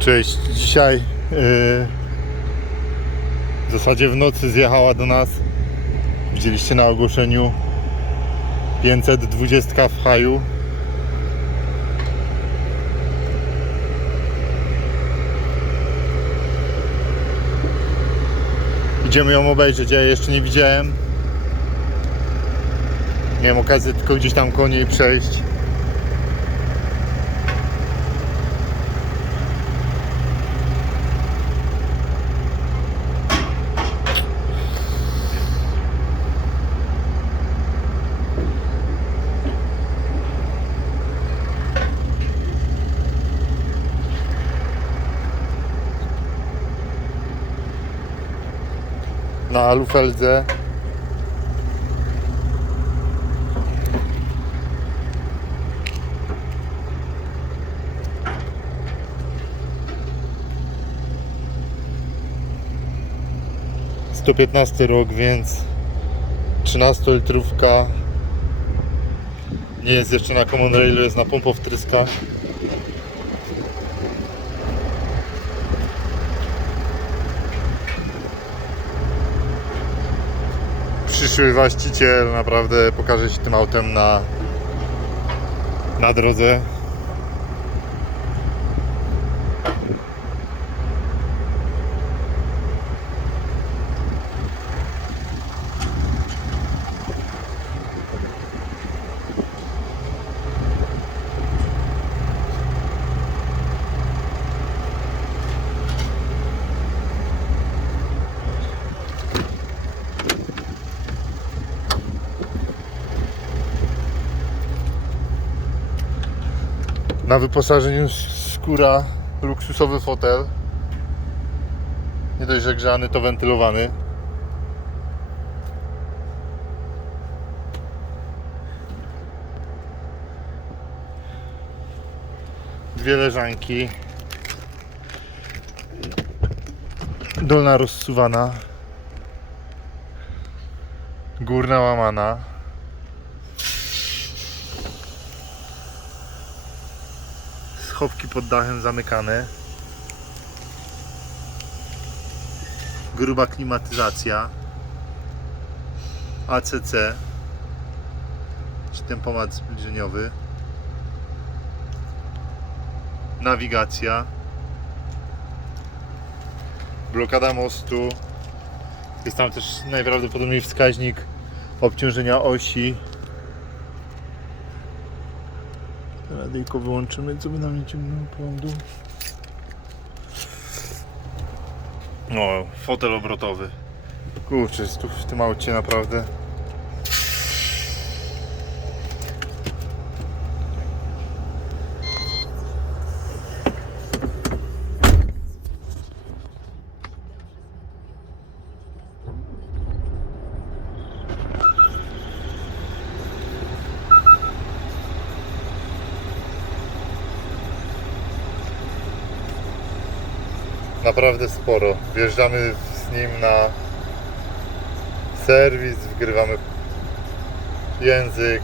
Cześć, dzisiaj yy, w zasadzie w nocy zjechała do nas. Widzieliście na ogłoszeniu 520 w haju. Idziemy ją obejrzeć, ja jeszcze nie widziałem. Miałem okazję tylko gdzieś tam koło przejść. Na alufeldze. Sto piętnasty rok, więc 13 litrówka nie jest jeszcze na Common Railu, jest na pompowtryskach. Przyszły właściciel naprawdę pokaże się tym autem na, na drodze. Na wyposażeniu skóra, luksusowy fotel. Nie dość, że grzany, to wentylowany. Dwie leżanki. Dolna rozsuwana. Górna łamana. Schowki pod dachem zamykane. Gruba klimatyzacja. ACC. Czy tempomat zbliżeniowy. Nawigacja. Blokada mostu. Jest tam też najprawdopodobniej wskaźnik obciążenia osi. Radyjko wyłączymy, co by nam nie ciągnęło prądu. O, fotel obrotowy. Kurczę, jest tu w tym aucie naprawdę. Naprawdę sporo. Wjeżdżamy z nim na serwis, wgrywamy język,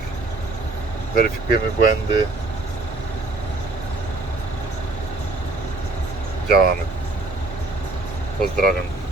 weryfikujemy błędy. Działamy. Pozdrawiam.